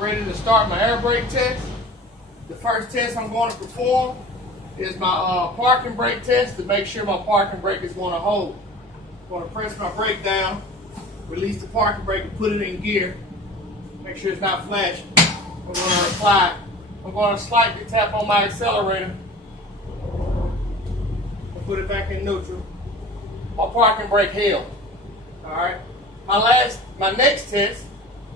ready to start my air brake test. The first test I'm going to perform is my parking brake test to make sure my parking brake is going to hold. I'm going to press my brake down, release the parking brake and put it in gear. Make sure it's not flashing. I'm going to apply. I'm going to slightly tap on my accelerator and put it back in neutral. My parking brake held. All right. My next test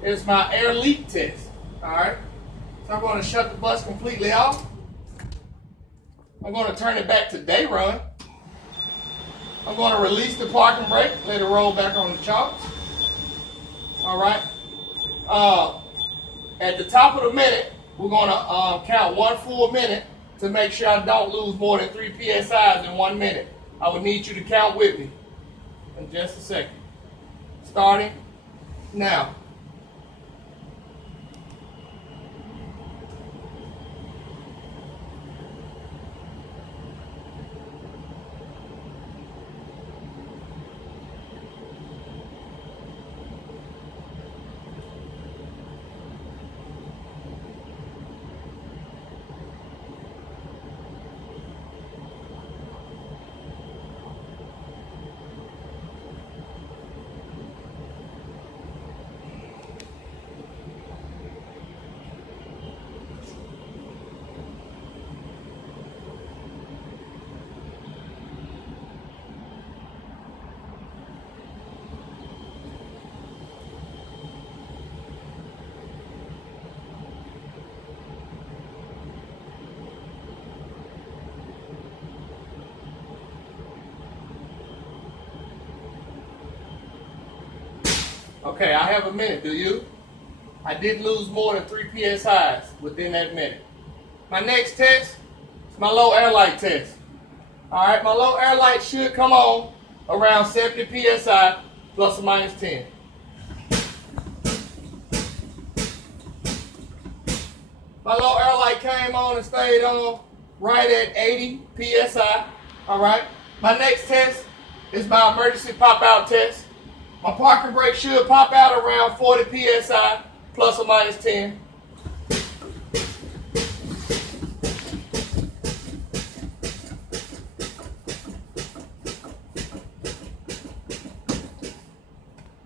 is my air leak test. All right. So I'm going to shut the bus completely off. I'm going to turn it back to day run. I'm going to release the parking brake, let it roll back on the chocks. All right. At the top of the minute, we're going to count 1 full minute to make sure I don't lose more than 3 PSIs in 1 minute. I would need you to count with me in just a second. Starting now. Okay, I have a minute, do you? I did lose more than 3 PSIs within that minute. My next test is my low air light test. All right, my low air light should come on around 70 PSI plus or minus 10. My low air light came on and stayed on right at 80 PSI. All right, my next test is my emergency pop out test. My parking brake should pop out around 40 PSI plus or minus 10.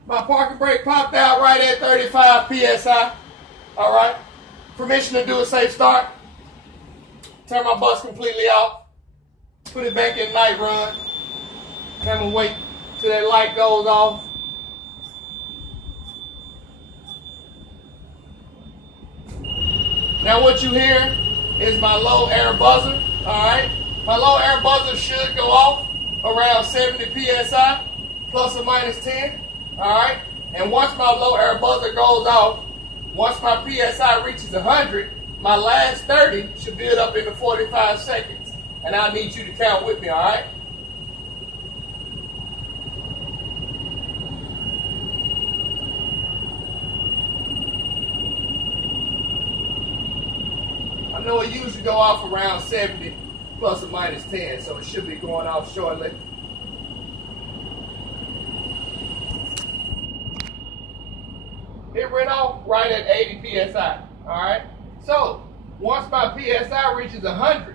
My parking brake popped out right at 35 PSI. All right. Permission to do a safe start. Turn my bus completely off. Put it back in night run. I'm gonna wait till that light goes off. Now what you hear is my low air buzzer, all right? My low air buzzer should go off around 70 PSI, plus or minus 10, all right? And once my low air buzzer goes off, once my PSI reaches 100, my last 30 should build up into 45 seconds. And I need you to count with me, all right? I know it usually go off around 70 plus or minus 10, so it should be going off shortly. It went off right at 80 PSI, all right? So once my PSI reaches 100,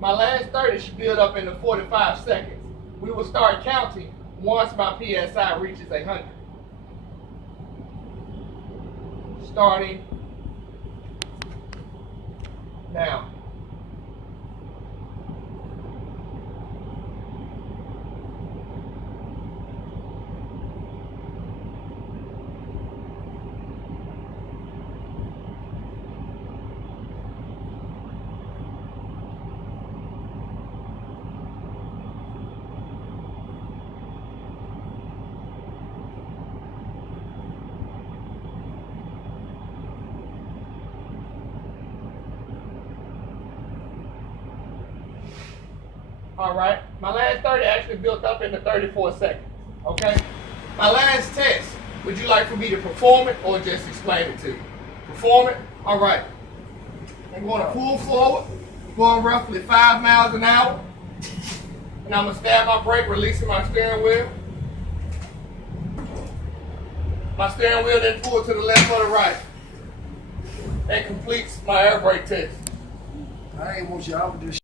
my last 30 should build up into 45 seconds. We will start counting once my PSI reaches 100. Starting now. All right, my last 30 actually built up into 34 seconds, okay? My last test, would you like for me to perform it or just explain it to you? Perform it? All right. I'm going to pull forward, going roughly 5 miles an hour, and I'm going to stab my brake, releasing my steering wheel. My steering wheel then pull to the left or the right. that completes my air brake test. I ain't want you. I would just